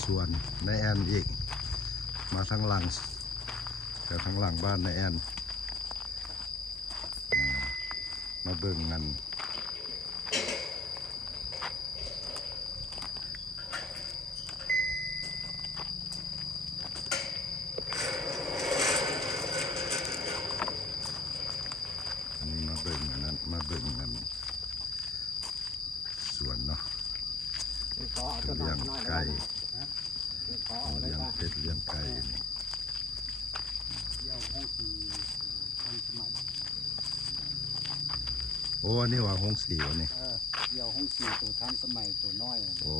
สวนในแอนอีกมาทางหลังแต่ทางหลังบ้านในแอนมาเบิ่งกันอันนี้มาเบิ่งอันนั้นมาเบิ่งกันสวนเนาะเลี้ยงไก่เลี้ยงเป็ดเลี้ยงไก่นี่โอ้นี่ว่าห้องสีวะนี่เดี่ยวห้องสีตัวทันสมัยตัวน้อยโอ้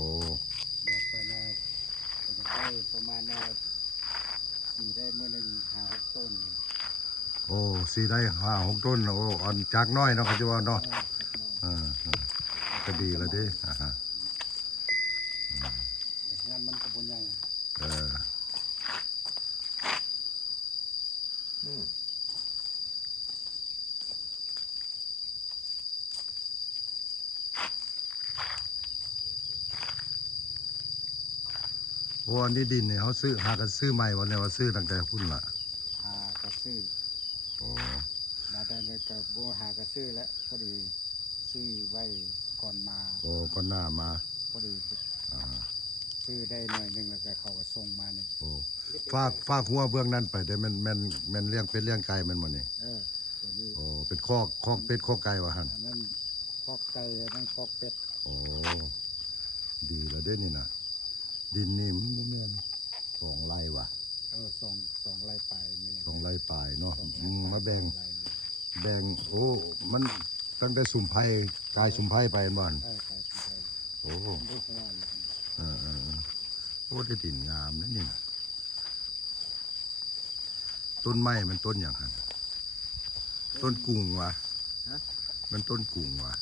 เดี๋ยวไปนะจะได้ประมาณสีได้เมื่อหนึ่ง5-6 ต้นโอ้สีได้5-6 ต้นโอ้อ่อนจากน้อยเนาะเขาจะว่าเนาะก็ดีแล้วดิงานมันกระบวนใหญ่โอ้อันนี้ดินเนี่ยเขาซื้อหากันซื้อใหม่วันนี้ว่าซื้อตั้งแต่พุ่นละกระซื้อโอ้มาได้เลยกับโบหากระซื้อแล้วพอดีซื้อไว้ก่อนมาโอ้ก่อนหน้ามาพอดีซื้อได้หน่อยนึงแล้วก็เขาก็ส่งมาเนี่ยโอ้ฝากหัวเบื้องนั้นไปได้มันเลี้ยงเป็ดเลี้ยงไก่มันหมดนี่ตัวนี้โอ้เป็นคอกเป็ดคอกไก่วะฮั่นนั่นคอกไก่นั่นคอกเป็ดโอ้ดีแล้วเด้นี่นะดินนี่มันบ่แม่น2 ไร่ว่ะ2 ไร่ปลายไม่2 ไร่ปลายเนาะมาแบ่งโอ้มันตั้งแต่สุ่มไผ่กายสุ่มไผ่ไปบ่อนโอ้โอ้ได้ดินงามนะนี่นะต้นไม้มันต้นอย่างไรต้นกุ้งวะมันต้นกุ้งวะ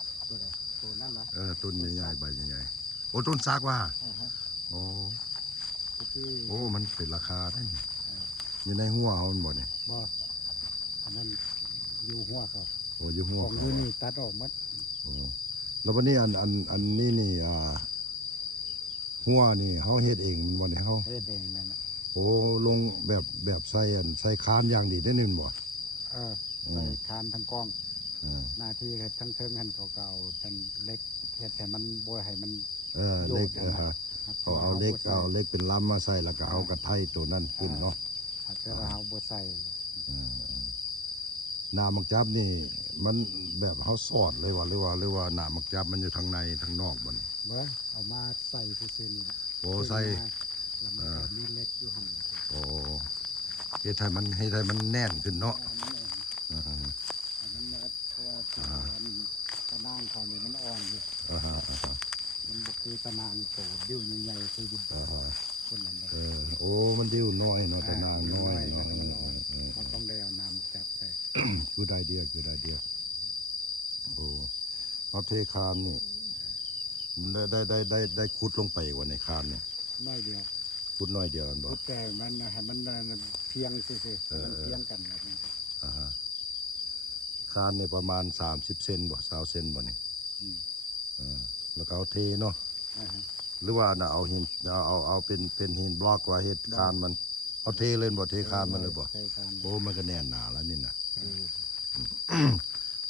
ตัวนั่นเหรอต้นใหญ่ๆใบใหญ่ๆโอ้ต้นซากว่ะโอ้มันเป็นราคาได้นี่อยู่ในหัวเขาหมดนี่บ่อันนั้นอยู่หัวเขาโอ้อยู่หัวของยูนี่ตัดออกมัดโอ้แล้ววันนี้อันนี้นี่หัวนี่เขาเฮ็ดเองมันวันนี้เขาเฮ็ดเองนั่นโอ้ลงแบบใส่คานอย่างดีได้นึงบ่ใส่คานทั้งกองหน้าที่ทั้งเทิงหันเขาเก่าทันเล็กเฮ็ดแต่มันบ่ให้มันเล็กเอาเล็กเป็นลำมาใส่แล้วก็เอากระไทตัวนั่นขึ้นเนาะถ้าเกิดเราบ่ใส่น้ำมักจับนี่มันแบบเขาสอดเลยวะหรือว่าน้ำมักจับมันอยู่ทางในทางนอกมันเอามาใส่ซื่อๆนี่โอ้ใส่แล้วมันมีเล็กอยู่หั่นโอ้ให้ไทยมันแน่นขึ้นเนาะมันเพราะว่าตะนางเขานี่มันอ่อนอยู่มันบ่คือตะนางโตดิ้วใหญ่ๆคือคนนั้นโอ้มันดิ้วน้อยเนาะตะนางน้อยมันต้องได้เอาน้ำจับใส่คือได้เดียวโอ้เอาเทคานนี่ได้ขุดลงไปกว่าในคานนี่น้อยเดียวขุดน้อยเดียวกันบ่แต่มันให้มันเพียงซื่อๆมันเพียงกันคานนี่ประมาณ30 เซนบ่20 เซนบ่นี่แล้วก็เอาเทเนาะหรือว่าเอาหินเอาเป็นหินบล็อกว่าเฮ็ดคานมันเอาเทเลยบ่เทคานมันเลยบ่โอ้มันก็แน่นหนาแล้วนี่นะ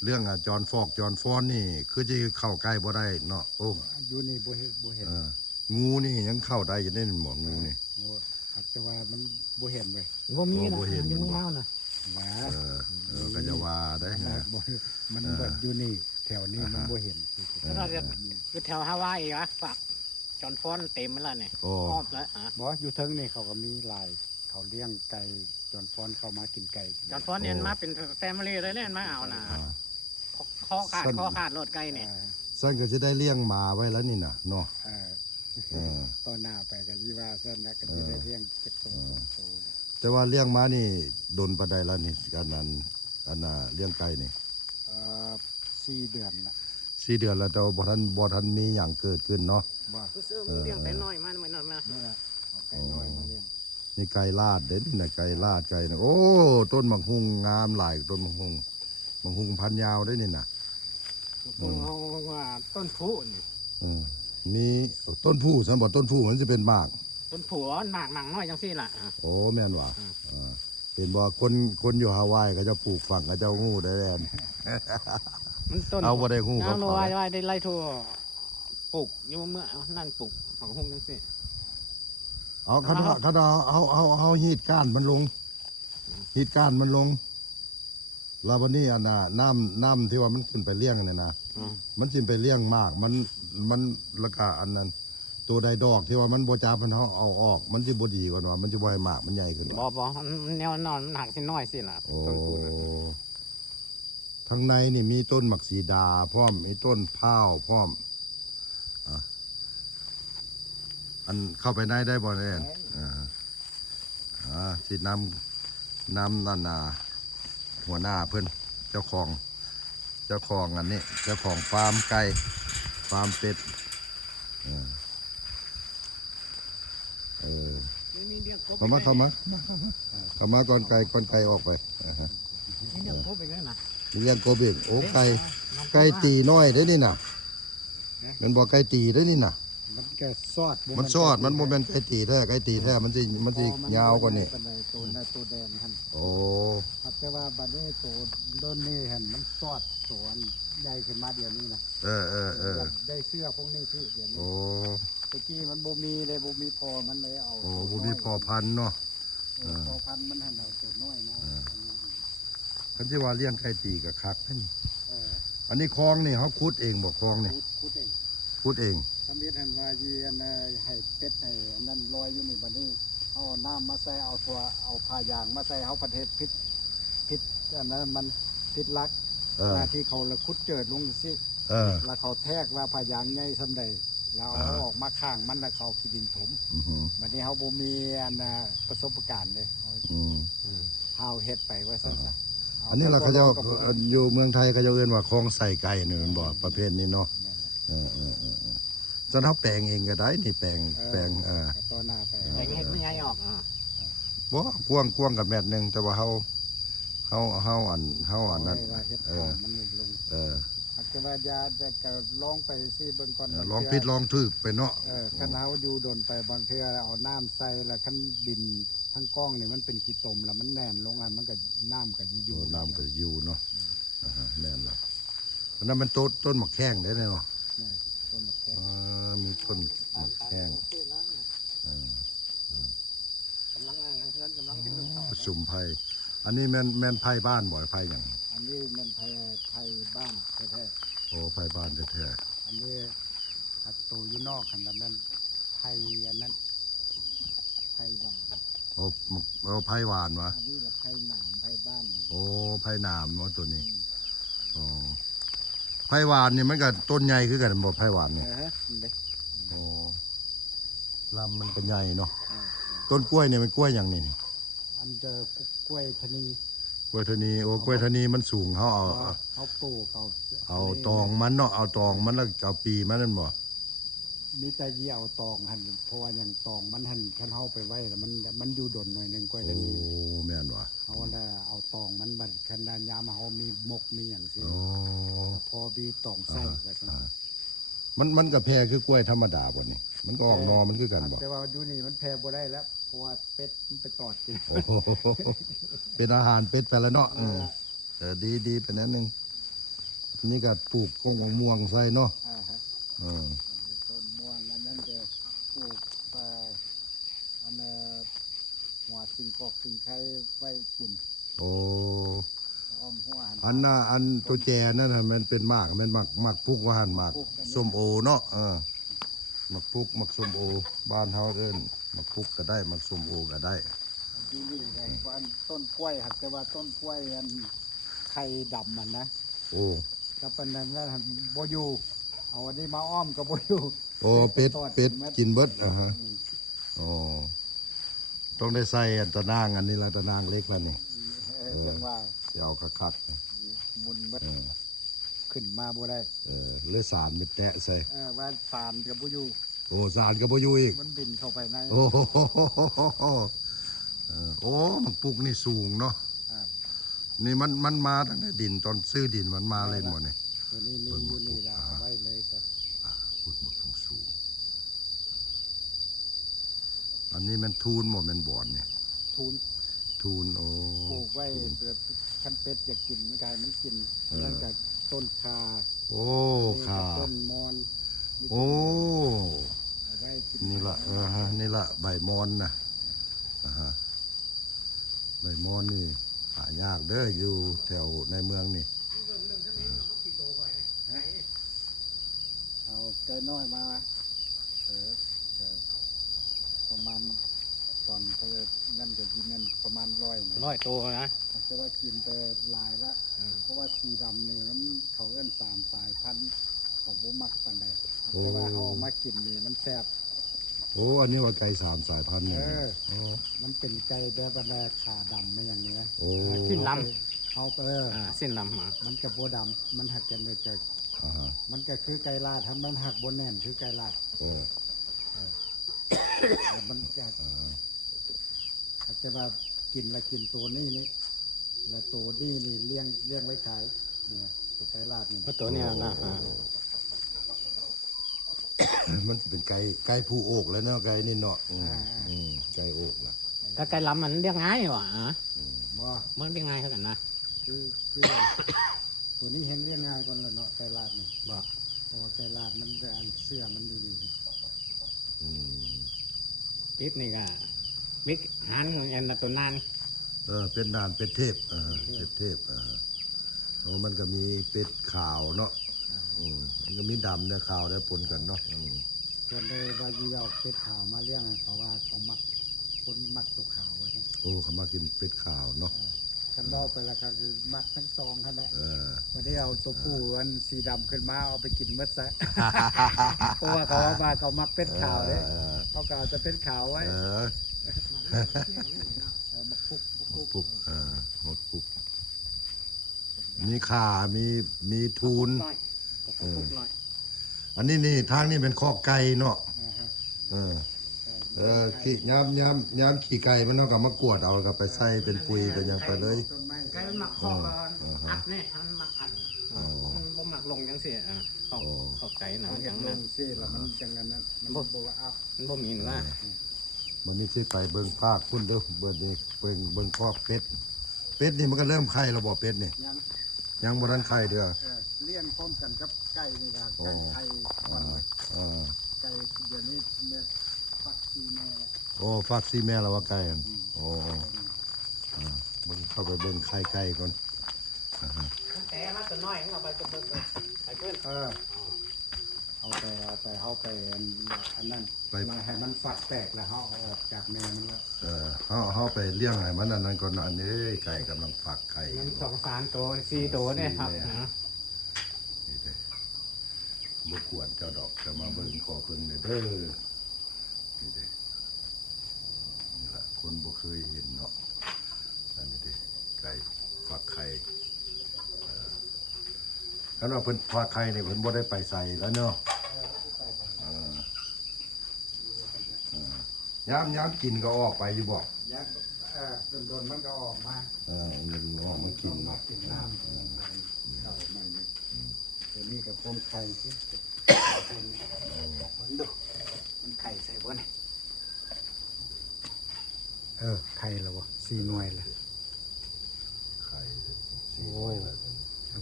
เรื่องจอนฟอนนี่คือจะเข้าใกล้บ่ได้เนาะโอ้อยู่นี่บ่เห็นงูนี่ยังเข้าได้อยู่ได้หมองูนี่แต่ว่ามันบ่เห็นเว้ยบ่มีนะยังเงานะก็จะว่าได้มันแบบอยู่นี่แถวนี้มันบ่เห็นคือแถวฮาวายอ่ะฝากจอนฟอนเต็มแล้วเนี่ยอ้อมแล้วบ่อยู่เทิงนี่เขาก็มีลายเขาเลี้ยงไก่จอนฟอนเข้ามากินไก่จอนฟอนเนี่ยมาเป็นแฟมิลี่เลยเล่นมาเอานะคอขาดรถไก่เนี่ยสั้นก็จะได้เลี้ยงหมาไว้แล้วนี่นะเนาะตอนหน้าไปก็ยี่ว่าสั้นนะก็จะได้เลี้ยงเป็ดโตแต่ว่าเลี้ยงหมานี่โดนปะไดแล้วนี่อันเลี้ยงไก่นี่4 เดือนละ4 เดือนแล้วแต่บ่ทันมีอย่างเกิดขึ้นเนาะเลี้ยงแต่น้อยมันน้อยมาไก่น้อยมาเลี้ยงนี่ไก่ลาดเด้นี่นะไก่ลาดไก่นะโอ้ต้นมังคุงงามหลายต้นมังคุงพันยาวได้นี่นะต้นว่าต้นผู้นี่มีต้นผู้สมบัติต้นผู้มันจะเป็นมาก ต้นผัวหมากหนังน้อยจังซี่ล่ะ โอ้แม่นว่ะ อืม เห็นบ่คนอยู่ฮาวายเขาจะปลูกฝังเขาเจ้างูได้แลน มันต้น เอาบ่ได้งู เอา เขา โน เขา ไว้ได้ไล่ทั่วปลูกอยู่เมื่อนั่นปลูกหมากฮุ้งจังซี่ เอาเขาเอาฮีดก้านมันลงฮีดก้านมันลงแล้ววันนี้อันน่ะน้ำที่ว่ามันขึ้นไปเลี้ยงเนี่ยนะ อืม มันสิไปเลี้ยงมากมันแล้วก็อันนั้น ตัวใดดอกที่ว่ามันบ่จับมันเอาออก มันสิบ่ดีกว่าว่ามันสิบ่ให้มากมันใหญ่ขึ้น บ่มันแนวนอนมันหักสิน้อยสิล่ะ โอ้ ต้นปูนน่ะ ข้างในนี่มีต้นหมักสีดาพร้อมมีต้นพร้าวพร้อมอ่ะอันเข้าไปในได้บ่เนี่ยสินำนั่นน่ะหัวหน้าเพิ่นเจ้าของอันนี้เจ้าของฟาร์มไก่ฟาร์มเป็ดมีเลี้ยงกบ เข้ามาก่อนไก่ออกไป มีเลี้ยงกบอีกแล้วนะ มีเลี้ยงกบอีกโอ้ไก่ตีน้อยได้อนี่น่ะมันบอกไก่ตีได้อนี่น่ะ มันแก่ซอดบ่ มันซอดมันโมเมนไก่ตีแท้ไก่ตีแท้มันสิยาวกว่านี้ ตัวแดงหั่น โอ้ ครับแต่ว่าบัดนี้ตัวต้นนี่หั่นมันซอดตัวอันใหญ่ขึ้นมาเดี๋ยวนี้นะ เออ ได้เสื้อพวกนี้ที่เดี๋ยวนี้ โอ้ ตะกี้มันบ่มีเลยบ่มีพอมันเลยเอา โอ้บ่มีพอพันธุ์เนาะ พอพันธุ์มันหั่นเอาตัวน้อยนะ คันที่ว่าเลี้ยงไก่ตีกับคักนั่น เออ อันนี้คลองนี่เขาขุดเองบ่คลองนี่ คุดเอง ขุดเอง ทำเฮ็ดหั่นว่ายีอันให้เป็ดให้อันนั้นลอยอยู่นี่บัดนี้เอาน้ำมาใส่เอาตัวเอาผ้ายางมาใส่เฮาประเทศพิษอันนั้นมันพิษรัก หน้าที่เขาละคุดเจิดลงสิ เออ แล้วเขาแทกว่าพายางใหญ่สำใดแล้วเอาออกมาข้างมันแล้วเขาขี้ดินถม อือหือ บัดนี้เขาบ่มีอันประสบการณ์เลยเขา อืม เฮาเฮ็ดไปว่าซั่นซะ อันนี้ล่ะเขาเจะ ก็บ่ อยู่เมืองไทยเขาเจะเอิ้นว่าคลองใส่ไก่นี่มันบ่ประเภทนี้เนาะ แม่น จนเฮาแปลงเองก็ได้นี่แปลง เอาต่อหน้าไป แต่งเฮ็ดไม่ใหญ่ออก บ่กว้างกับแมตรหนึงแต่ว่าเฮาอันนั้น เอาไว้ว่าเฮ็ด เอ ขอ อ งมันลง เออ อาจจะว่ายาแต่ก็ลองไปสิเบิ่งก่อน ลองผิดลองถูกไปเนาะ คันเฮาอยู่โดนไปบางเทื่อเอาน้ำใส่แล้วคันดินทั้งกล้องนี่มันเป็นขี้ตมแล้วมันแน่นลงอ่ะมันก็น้ำก็อยู่ น้ำก็อยู่เนาะแม่นล่ะเพราะนั้นมันต้นหมากแข้งได้เนาะ นี่ต้นมะแข มีต้นหมากแข้ง กำลังกำลังที่มันต่อ ผสมไผ่อันนี้แม่นไผ่บ้านบ่ไผ่หยัง อันนี้มันไทยบ้านแท้ โอ้ไผ่บ้านแท้ ๆอันนี้อัดตูอยู่นอกคันนั้นมันไทยอันนั้นไทยหวาน ๆโอ้ไผ่หวานวะ อันนี้ละไทยหนามไทยบ้าน โอ้ไผ่หนามเนาะตัวนี้อ๋อไผ่หวานนี่มันก็ต้นใหญ่คือกันบ่ไผ่หวานนี่ ฮะเด็ก โอ้ลำมันก็ใหญ่เนาะต้นกล้วยนี่มันกล้วยหยังนี่ อันเจอกล้วยชะนี กล้วยทนีโอ้กล้วยทนีมันสูงเขาเอา เขาปลูกเอา ตองมันเนาะเอาตองมันแล้วเอาปีมันนั่นบ่ มีแต่ยี่เอาตองหันเพราะว่าอย่างตองมันหันคันเฮาไปไว้แล้วมันอยู่ดนหน่อยหนึงกล้วย โอ้ ชะนี แม่นว่ะ เขาละเอาตองมันบัดคันดานยามเฮามีมกมีหยังสิ โอ้ พอมีตองใส่ก็ซั่น มันก็แพ้คือกล้วยธรรมดาบ่นี่มันก็ออกนอมันคือกันบ่ แต่ว่าอยู่นี่มันแพ้บ่ได้แล้วเพราะว่าเป็ดมันไปตอดกิน โอ้โหเป็นอาหารเป็ดไปแล้วเนาะแต่ดีไปนั้นหนึงอันนี่ก็ปลูกกงม่วงใส่เนาะ ฮะ เออ ต้นม่วงอันนั้นจะปลูกไปอันหัวสิงกอกสิงไข่ไว้กิน โอ้ อ้อมหัวหัน อันตัวแจนั่นน่ะมันเป็นหมากมันหมากพุกว่าหั่นหมากส้มโอเนาะหมากพุกหมากส้มโอบ้านเฮาเอิ้นหมากพุกก็ได้หมากส้มโอก็ได้ ที่นี่ได้ว่าอันต้นกล้วยหักแต่ว่าต้นกล้วยอันไข่ดำมันนะ โอ้ กับปันนั้นแล้วบ่อยู่เอาอันนี้มาอ้อมกับบ่อยู่ โอ้เป็ดกินเบิดฮะอ๋อต้องได้ใส่อันตะนางอันนี้ละตะนางเล็กแล้วนี่ จังว่า สิเอาคัก มุนเบิด ๆ ขึ้นมาบ่ได้ เลือสารไปแตะใส่ ว่าสารกับบ่อยู่ โอ้สารก็บ่อยู่อีก มันบินเข้าไปใน โอ้โหโอ้มันปลูกนี่สูงเนาะ อ่า นี่มันมาตั้งแต่ดินตอนซื้อดินมันมาเลยหมดนี่ ตัวนี้มีอยู่นี่ละเอาไว้เลยซะ พูดหมดสูง อันนี้มันทูนบ่แม่นบ่อนนี่ ทุน ทูนโอ้ ปลูกไว้แบบคันเป็ดอยากกินมันกายมันกิน เออ นั่นก็ต้นคา โอ้ขา ต้นมอน โอ้ เอาไว้กิน นี่ละฮะนี่ละใบมอนนะฮะใบมอนนี่หายากเด้ออยู่แถวในเมืองนี่ เอาไก่น้อยมาก็ประมาณตอนเปิดนั่นก็กินนั่นประมาณ100 100 ตัวนะ แต่ว่ากินไปหลายละ เพราะว่าสีดำนี่มันเขาเอื้อน3 สายพันธุ์เขาบ่มักปานใดแต่ว่าเขาเอามากินนี่มันแซ่บ โอ้อันนี้ว่าไก่สามสายพันธุ์นี่ โอ้ มันเป็นไก่แบบว่าขาดำไม่อย่างนี้นะ โอ้ สิ้นล เอาไป สิ้นลำมา มันกับโบดำมันหักกันเลยเกิด อ่าฮะ มันก็คือไก่ลาดถ้ามันหักบนแน่นคือไก่ลาด เออ แล้วมันจะแต่ว่ากินละกินตัวนี้นี่แล้วตัวนี้นี่เลี้ยงไว้ขายเนี่ยตัวไก่ลาดนี่ เพราะตัวเนี้ยนะ มันสิเป็นไก่ผู้โอกแล้วเนาะไก่นี่เนาะไก่โอกล่ะ ถ้าไก่ลำมันเรียกง่ายว่ะ ว่า มันเรียกง่ายเท่ากันนะ คือตัวนี้เห็นเลี้ยงง่ายก่อนเลยเนาะไก่ลาดนี่ บ่ เพราะว่าไก่ลาดมันจะอันเสื้อมันดูนี่ อืม ติดนี่ก็มิกหันของแอนนาตัวนาน เป็นนานเป็ดเทพเป็ดเทพโอ้มันก็มีเป็ดขาวเนาะมันก็มีดำเนี่ยขาวได้ปนกันเนาะ ส่วนเลยว่ายีเอาเป็ดขาวมาเลี้ยงเขาว่าเขามักคนมักตัวขาวไว้นะ โอ้เขามากินเป็ดขาวเนาะ กันเล่าไปแล้วก็คือมักทั้งสองครับแหละ เออ วันนี้เอาตัวผู้อันสีดำขึ้นมาเอาไปกินเมื่อซะ เพราะว่าเขาว่าเขามักเป็ดขาวเลย เขากล่าวจะเป็นขาวไว้ เออ มาคุก หมดปุ๊บหมดปุ๊บมีข่ามีทูน น้อยก็ฟุกๆน้อย อันนี้นี่ทางนี้เป็นคอกไก่เนาะขี้ย้ำขี้ไก่มันเนาะกับมากวดเอากับไปใส่เป็นปุ๋ยเป็นหยังไปเลย ต้นไม้ ไก่มันหมักคอกก่อนอัดนี่มันหมักอัดมันบ่หมักลงจังซี่คอกไก่น่ะ เอา มัน เห็ จั น ง ล นั้น งสิแล้วมันจังกันนั้นมันบอกว่าอัพ มันบ่มีหนูว่า มันมีสิไปเบิ่งภาคพุ่นเด้อเบิ่งนี่เบิ่งคอกเป็ดนี่มันก็เริ่มไข่แล้วบ่เป็ดนี่ ยัง ยังบ่ทันไข่เด้อ เลี้ยงพร้อมกันกับไก่นี่นะ โอ้ ไก่ไทยมันไว้ อ่า ไก่เดี๋ยวนี้เนี่ยฟักซีแม่ โอ้ฟักซี่แม่แล้วว่าไก่อันโอ้เบิ่งเข้าไปเบิ่งไข่ไก่ก่อน แต่มาตัวน้อยเอาไปตัวเบิ่งไปเพิ่น เอาไปอันนั้น ไป มาให้มันฝักแตกแล้วเขาเอาออกจากแม่มันแล้ว เฮาไปเลี้ยงให้มันอันนั้นก่อนอันนี้ไก่กำลังฟักไข่ มัน2-3ตัว4ตัวเนี่ยครับ นี่เด้บ่ควรเจ้าดอกจะมาเบิ่งขอเพิ่นเด้อนี่เด้นี่ล่ะคนบ่เคยเห็นเนาะอันนี้เด้ไก่ฟักไข่คันว่าเพิ่นฟักไข่นี่เพิ่นบ่ได้ไปใส่แล้วเนาะยามกินก็ออกไปอยู่บ่ ยัดโดนมันก็ออกมา มันออกมากิน มากินน้ำเข้ามาเนี่ยเดี๋ยวนี้กับพมไข่ที่มันดูมันไข่ใส่บนไข่แล้ววะ4 หน่วยเลย ไข่ โอ้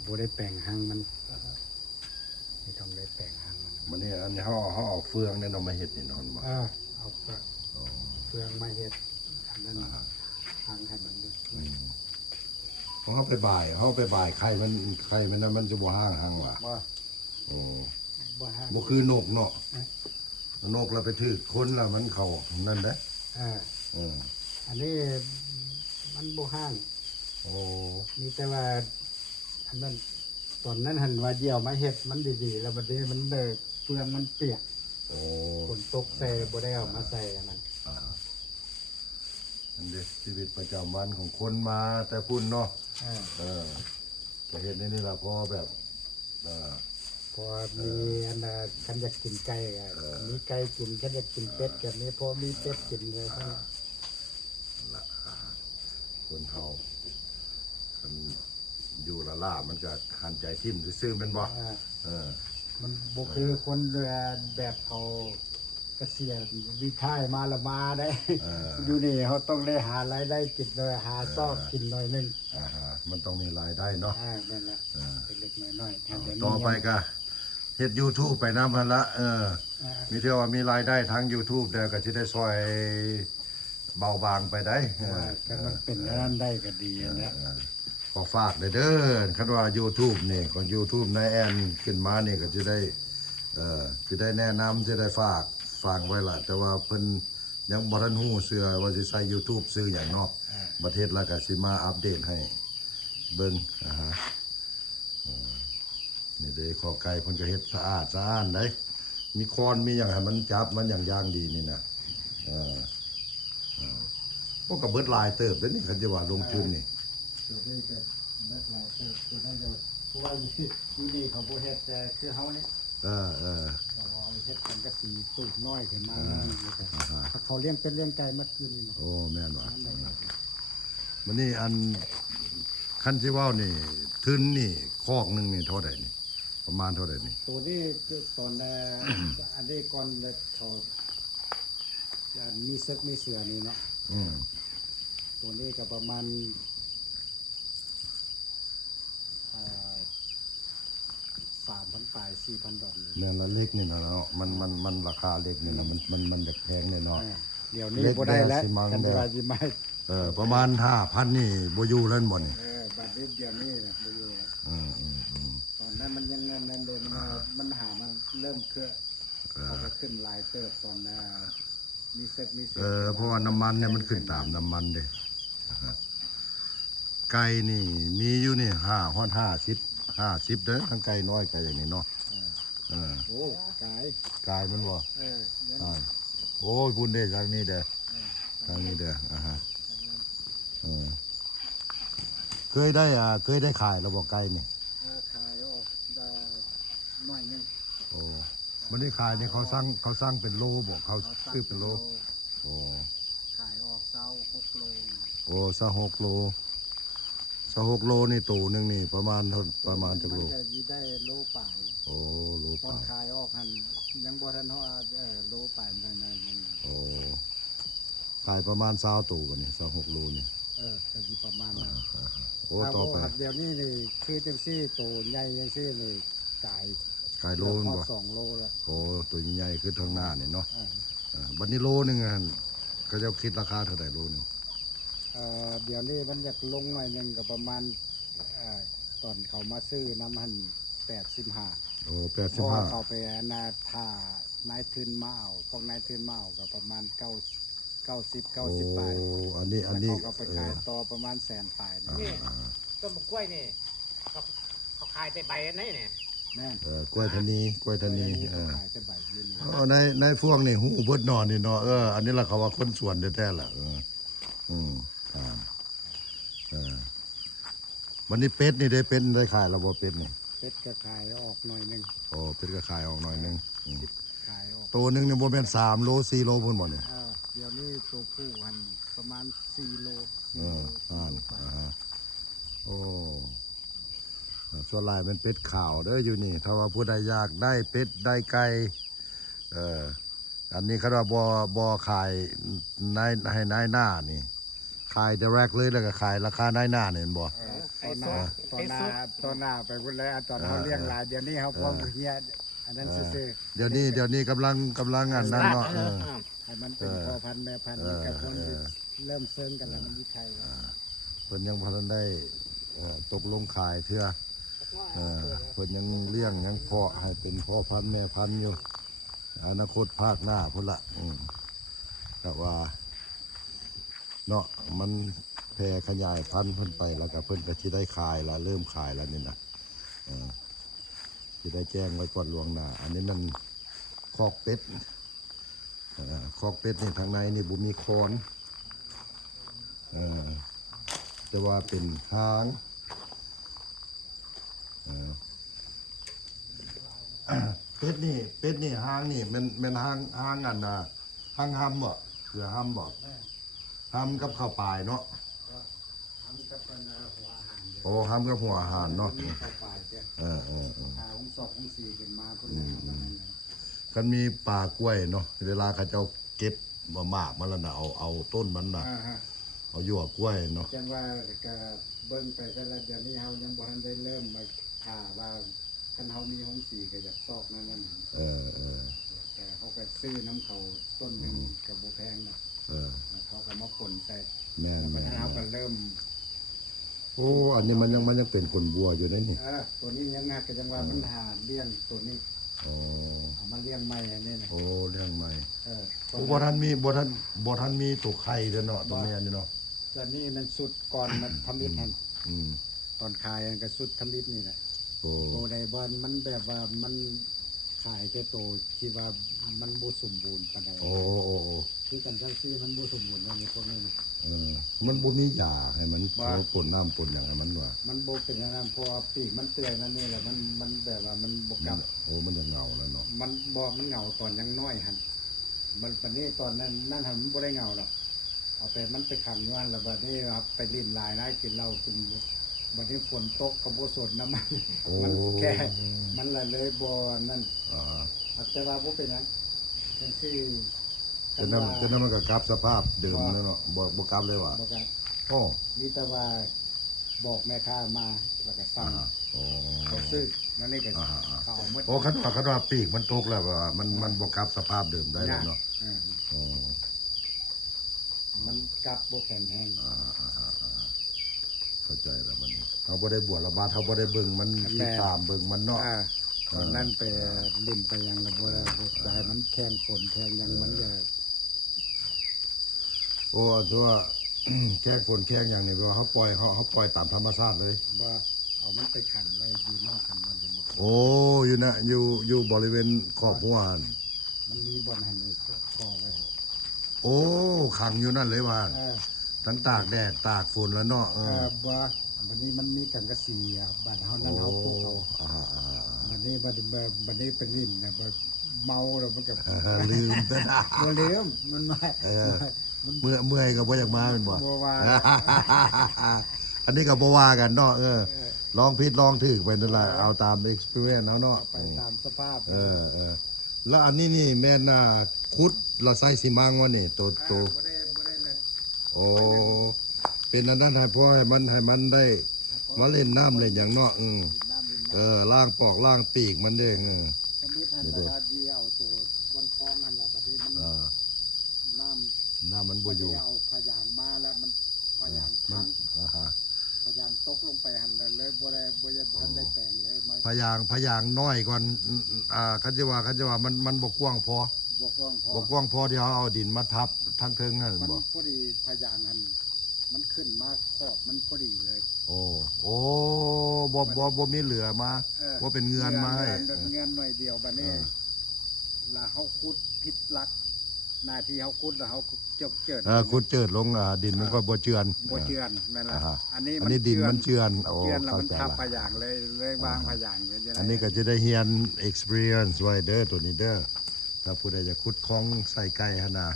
บ่ได้แปลงหางมันไม่ต้องได้แปลงหางมัน มันนี่อันนี้เฮาเอาเฟืองเนี่ยเนาะมาเฮ็ดนี่เนอนบ่ เอาเฟืองมาเฮ็ดอันนั้นหางให้มันดู เพราะเฮาไปบ่ายไข่มันนั้นมันจะบ่ห่างว่ะ ว่า โอ้ บ่หาง บ่คือนกเนาะนกเราไปถือคนแล้วมันเข้านั่นเด้เออ อันนี้มันบ่ห้าง โอ้ มีแต่ว่าอันนั้นตอนนั้นหันว่าเดี่ยวมาเฮ็ดมันดีๆแล้วบัดนี้มันเฟืองมันเปียก โอ้ ฝนตกใส่บ่ได้เอามาใส่อันนั้น อันนี้ชีวิตประจำวันของคนมาแต่พุ่นเนาะก็เฮ็ดในนี่ล่ะพอแบบพอมีอันน่ะคันอยากกินไก่ก็มีไก่กินคันอยากกินเป็ดก็มีพอมีเป็ดกินเลยครับ คนเฮามันอยู่ละล่ามันก็หันใจทิ่มซื่อๆแม่นบ่ มันบ่คือคนแบบเขา กษียณวิทายมาละมาได้ เออ อยู่นี่เขาต้องได้หารายได้กินเลยหาซอกกินหน่อยหนึง มันต้องมีรายได้เนาะ นั่นแหละเล็กๆน้อยๆทำเดี๋ยวนี้ ต่อไปก็เฮ็ด YouTube ไปนำหั่นละมีเท่าว่ามีรายได้ทาง YouTube แล้วก็สิได้ซอยเบาบางไปได้ ก็มันเป็นอันนั้นได้ก็ดีนะ ก็ฝากเด้อคันว่า YouTube นี่ก็ YouTube นายแอนขึ้นมานี่ก็สิได้สิได้แนะนำสิได้ฝากไว้ล่ะแต่ว่าเพิ่นยังบ่ทันฮู้เชื่อว่าสิใช้ YouTube ซื้อหยังเนาะประเทศละก็สิมาอัปเดตให้เบิ่งนี่เด้ขอไก่เพิ่นก็เฮ็ดสะอาดสะอ้านได้มีคอนมีหยังให้มันจับมันอย่างดีนี่นะพวกก็เบิดหลายเติบเด้อนี่คันสิว่าลงทุนนี่ ตัวนี้ก็นักหลายตัวนั้นจะเพราะว่าอยู่นี่เขาบ่เฮ็ดแต่คือเฮานี่ เราเอาเฮ็ดกันก็สีตูดน้อยขึ้นมานั่นเลยครับถ้าเขาเลี้ยงเป็นเลี้ยงไก่มัดคืนนี่เนาะ โอ้แม่นว่ะ นั่นได้ครับ วันนี้อันคันสิเว้านี่ทุนนี่คอกหนึงนี่เท่าใดนี่ประมาณเท่าใดนี่ ตัวนี้คือตอนอันนี้ก่อนเขามีซึกมีเสือนี่เนาะ อืม ตัวนี้ก็ประมาณ3,000 ปลาย 4,000 ดอลลาร์ แม่นละเล็กนี่นะเนาะมันราคาเล็กนี่นะมันแพงแน่เนาะ เดี๋ยวนี้บ่ได้แล้ว เล็กแดงสิมัง กัน แดง ว่าสิไม่ ประมาณ 5,000นี่บ่อยู่แล้วบ่นี่ บัดนี้เดี๋ยวนี้นะบ่อยู่แล้ว อืม ตอนนั้นมันยังเงินนั่นเดิมมันหามันเริ่มเครือเขาก็ขึ้นหลายเติบตอนมีเซ็ตมีเซ็ต เพราะว่าน้ำมันเนี่ยมันขึ้นตามน้ำมันเด้ไก่นี่มีอยู่นี่5ฮอด50เด้อทั้งไก่น้อยไก่อย่างนี้เนาะโอ้กาย กายมันบ่ เดี๋ยว โอ้ยพุ่นเด้ทางนี้เด้อทางนี้เด้อเคยได้ขายแล้วบ่ไก่นี่ ขายออกได้หน่อยหนึง โอ้วันนี้ขายนี่เขาสร้างเป็นโลบ่เขาซื้อเป็นโลโอ้ ขายออกเซา6 โล โอ้ซะ6 โลซะ6 โลนี่ตู้หนึงนี่ประมาณจักโล มันจะได้โลป่าย โอ้โล ต ป อน ลาย ขายออกหันยังบ่ทันฮอดโลป่ายหน่อยๆนึง โอ้ขายประมาณ20ตู้บัดนี้26 โลนี่ ก็สิประมาณนั้น โอ้ต่อไป เดี๋ยวนี้นี่คือจังซี่โตใหญ่จังซี่นี่กาย ขายโลนึงบ่ 2 โลแล้ว โอ้ตัวใหญ่ๆคือทางหน้านี่เนาะ อ่า บัดนี้โลนึงอะหั่นเขาจะคิดราคาเท่าใดโลนึง เดี๋ยวนี้มันอยากลงหน่อยหนึงก็ประมาณตอนเขามาซื้อน้ำหัน85 โอ้ เพราะว่าเขา 85 ไปท่านายทุนมาเอาพวกนายทุนมาเอาก็ประมาณ90 โอ้ 90ปลาย อันนี้ แล้วเขาก็ไปขายต่อประมาณ100,000ปลายนี่ นี่ต้นมะกล้วยนี่เขาขายแต่ใบอันนี้เนี่ย แม่น กล้วยทะนีกล้วยทะนี เขาขายแต่ใบอยู่นี่ ในพวกนี่หูเบิดนอนนี่เนาะอันนี้ล่ะเขาว่าคนสวนแท้ๆล่ะครับวันนี้เป็ดนี่ได้เป็นได้ขายแล้วบ่เป็ดนี่ เป็ดก็ขายออกหน่อยหนึง โอ้เป็ดก็ขายออกหน่อยนึง ขายออก ตัวหนึงนี่บ่แม่น3 โล 4 โลพุ่นบ่นี่ เดี๋ยวนี้ตัวผู้หันประมาณ4 โล โอ้ส่วนหลายเป็นเป็ดขาวเด้ออยู่นี่ ถ้าว่าผู้ใดอยากได้เป็ดได้ไก่อันนี้เขาว่าบ่ขายนายให้นายหน้านี่ขาย direct เลยแล้วก็ขายราคานายหน้านี่เห็นบ่ ตอนหน้าไปพุ่นเลยตอนเขาเลี้ยงหลายเดี๋ยวนี้เขาพร้อมเฮียอันนั้นซื่อ เดี๋ยวนี้กำลังอันนั้นเนาะ ๆให้มันเป็นพ่อพันธุ์แม่พันธุ์กับคนเริ่มเซิงกันแล้วมันมีไข่ เพิ่นยังบ่ทันได้ตกลงขายเทื่อเพิ่นยังเลี้ยงยังเพาะให้เป็นพ่อพันธุ์แม่พันธุ์อยู่อนาคตภาคหน้าพุ่นละแต่ว่าเนาะมันแพร่ขยายพันธุ์เพิ่นไปแล้วก็เพิ่นก็สิได้ขายละเริ่มขายแล้วนี่นะสิได้แจ้งไว้ก่อนล่วงหน้าอันนี้มันคอกเป็ดคอกเป็ดนี่ทางในนี่บ่มีคอนแต่ว่าเป็นหางเป็ดนี่หางนี่มันหางอันน่ะหางหำบ่เสือหำบ่หำกับข้าวปลายเนาะ ทำกับเป็นหัวอาหาร โอ้หำกับหัวอาหารเนาะ มีเข้าไปเจ้า เออ ขายของ2ของ4ขึ้นมาพุ่นแล้ว คันมีป่ากล้วยเนาะเวลาเขาเจ้าเก็บมาหมากมันแล้วน่ะเอาต้นมันน่ะ ฮะ เอาหยวกกล้วยเนาะ จังว่าก็เบิ่งไปแต่ละเดี๋ยวนี้เฮายังบ่ทันได้เริ่มมาท่าว่าคันเฮามีห้องสีก็อยากซอกนั่นนั่น เออ แต่เขาก็ซื้อน้ำเขาต้นหนึงก็บ่แพงหรอก เออ แล้วเขาก็มาป่นใส่ แม่น แล้ว แม่ มัน น เฮาก็เริ่ม โอ้อันนี้มันยังเป็นขนบัวอยู่นะนี่ ตัวนี้ยังก็จังว่ามันหาเลี้ยงตัวนี้ โอ้ เอามาเลี้ยงใหม่อันนี้นะ โอ้เรื่องใหม่ ตัว โอ้บ่ทันมีตัวไข่เด้อเนาะตัวแม่นี่เนาะ ตัวนี้มันสุดก่อนมันทำอิฐแห่ง อืม ตอนขายมันก็สุดทำอิฐนี่แหละ โอ้ โตใดบอลมันแบบว่ามันขายแค่โตที่ว่ามันบ่สมบูรณ์ปานใด โอ้ คือกันจังซี่มันบ่สมบูรณ์ในพวกนี้นะ เออมันบ่มียาให้มัน ว่า เขาปนน้ำปนอย่างให้มันว่า มันบ่เป็นอย่างนั้นเพราะว่าปีกมันเตือนนั่นนี่แหละมันแบบว่ามันบ่กลับ โอ้มันจะเหงาแล้วเนาะ มันเหงาตอนยังน้อยหั่นมันปานนี้ตอนนั้นหั่นมันบ่ได้เหงาหรอกเอาไปมันไปขังอยู่หั่นแล้วบัดนี้ครับไปลิ้นหลายนะกินเหล้ากินบัดนี้ฝนตกก็บ่สนน้ำมัน โอ้ มันแค่มันละเลยบ่นั่น อ่า แต่ว่าบ่เป็นหยังจังซี่ แต่นั้นมันก็กลับสภาพเดิมแล้วเนาะบ่กลับเลยว่ะ บ่กัน โอ้ มีแต่ว่าบอกแม่ค้ามาแล้วก็สั่ง โอ้ เขาซื้อนั่นนี่ก็ อ่า เขาเอาหมด โอ้คันว่าปีกมันตกแล้วว่ามันบ่กลับสภาพเดิมได้แล้วเนาะ อ่า โอ้ มันกลับบ่แข็งแรง เข้าใจแล้วมันเขาบ่ได้บวชระบาดเขาบ่ได้เบิ่งมันติดตามเบิ่งมันเนาะ ตอนนั้นไปลิ่นไปยังระบบได้มันแข็งฝนแข็งหยังมันจะ โอ้ตัว แข้งฝนแข้งอย่างนี้ว่าเขาปล่อยตามธรรมชาติเลย ว่าเอามันไปขันไว้ดีนอกขันบอลเห็นบ่ โอ้อยู่นะอยู่บริเวณขอบหัวหั่น มันมีบอลหันเลยก่อไว้ โอ้ขังอยู่นั่นเลยว่า เออ ทั้งตากแดดตากฝนแล้วเนาะ บ่บัดนี้มันมีกังกะสีบ้านเฮานั้นเฮาปลูกเอา อ่า บัดนี้เป็นลิ่นนะบ่เมาแล้วมันก็ ลืมแต่นะ บ่ลืมมันมา เมื่อยก็บ่อยากมาเป็นบ่ บ่ว่า อันนี้ก็บ่ว่ากันเนาะลองผิดลองถูกไปนั่นแหละเอาตาม experience เอาเนาะ ไปตามสภาพ แล้วอันนี้นี่แม่น่ะคุดละไส้สิมังวะนี่โต บ่ได้เลย โอ้เป็นอันนั้นให้พ่อให้มันได้มาเล่นน้ำเล่นอย่างเนาะน้ำลิน ล่างปอกล่างปีกมันเด้ สมิทหันว่าดีเอาตัวบนคลองหันล่ะบัดนี้มันน้ำ น้ำมันบ่อยู่ เอาพยางมาแล้วมันพยางพังพยางตกลงไปหันเลยบ่ได้ทันได้แปลงเลยไม่ พยางน้อยก่อนคันจะว่ามันบ่กว้างพอ บ่กว้างพอ บ่กว้างพอที่เขาเอาดินมาทับทั้งเทิงนั่น มัน บ่ พอดีพยางหันมันขึ้นมาขอบมันพอดีเลย โอ้บ่มีเหลือมาบ่เป็นเงือนมาให้ เงินหน่อยเดียวบัดนี้แล้วเฮาขุดผิดหลักหน้าที่เฮาขุดแล้วเฮาเจิด ขุดเจิดลงดินมันก็บ่เจือน บ่เจือนแม่นล่ะอันนี้ อันนี้ดินมันเจือนโอ้ เจือนแล้ว เข้า มัน ใจ ทับ ละ พยางเลยวางพยางไว้อยู่ อันนี้ก็จะได้เรียน experience ไว้เด้อตัวนี้เด้อถ้าผู้ใดจะขุดคลองใส่ไก่หั่นน่ะ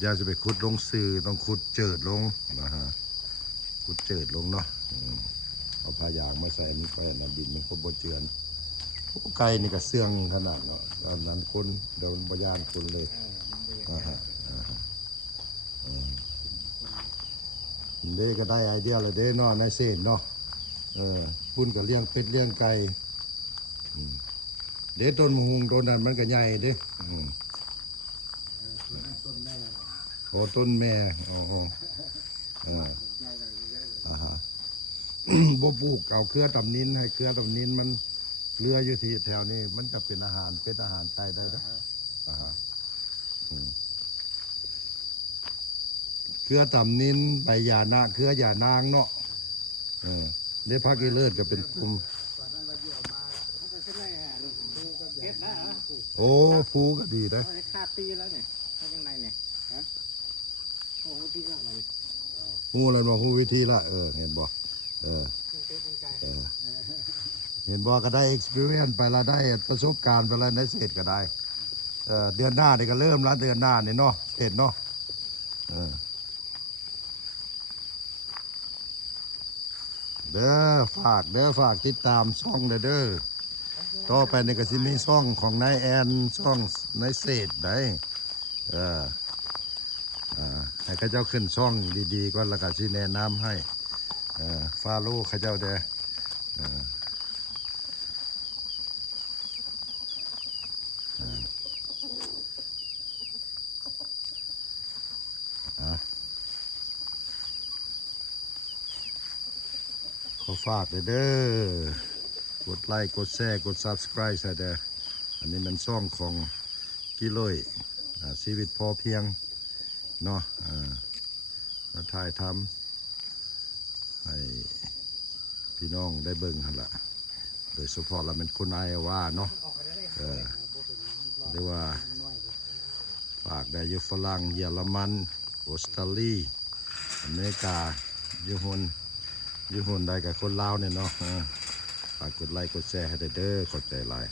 อย่าจะไปขุดลงซื่อต้องขุดเจิดลงนะฮะขุดเจิดลงเนาะเอาผ้ายางมาใส่นี่ไปน่ะดินมันก็บ่เจือนโอ้ไก่นี่ก็เสื่องขนาดเนาะตอนนั้นคนเดี๋ยวมันบ่ย่านคนเลยเด้ก็ได้ไอเดียแล้วเด้เนาะในเส้นเนาะพุ่นก็เลี้ยงเป็ดเลี้ยงไก่เด้ต้นมะฮุงต้นนั้นมันก็ใหญ่เด้โอ้ต้นแม่โอ้บ่ปลูกเอาเครือตำนินให้เครือตำนินมันเลืออยู่ที่แถวนี้มันก็เป็นอาหารเป็ดอาหารไก่ได้นะเครือตำนินใบหญ้านาเครือหญ้านางเนาะเด้พักอีเลิศก็เป็นกลุ่มโอ้ฟูก็ดีนะ ขาดปีแล้วเนี่ยข้างในเนี่ยฮะโอ้โหที่ข้างใน ฮู้แล้วบ่ฮู้วิธีละเห็นบ่เห็นบ่ก็ได้ experience ไปละได้ประสบการณ์ไปละในเสร็จก็ได้เดือนหน้านี่ก็เริ่มแล้วเดือนหน้านี่เนาะเสร็จเนาะฝากติดตามช่องเด้อ ต่อไปนี่ก็สิมีช่องของนายแอนช่องนายเศษได้ให้เขาเจ้าขึ้นช่องดีๆก่อนแล้วก็สิแนะนำให้ฟาโลเขาเจ้าเด้ขอฝากเลยเด้อกดไลค์กดแชร์กด Subscribe ใส่เด้ออันนี้มันช่องของกิโลยชีวิตพอเพียงเนาะมาถ่ายทำให้พี่น้องได้เบิ่งหั่นละโดยเฉพาะเราเป็นคนไอว่าเนาะเรียกว่าฝากได้อยู่ฝรั่งเยอรมันออสเตรเลียอเมริกาญี่ปุ่นได้กับคนลาวเนี่ยเนาะฝากกดไลค์กดแชร์ให้เด้อขอบใจหลาย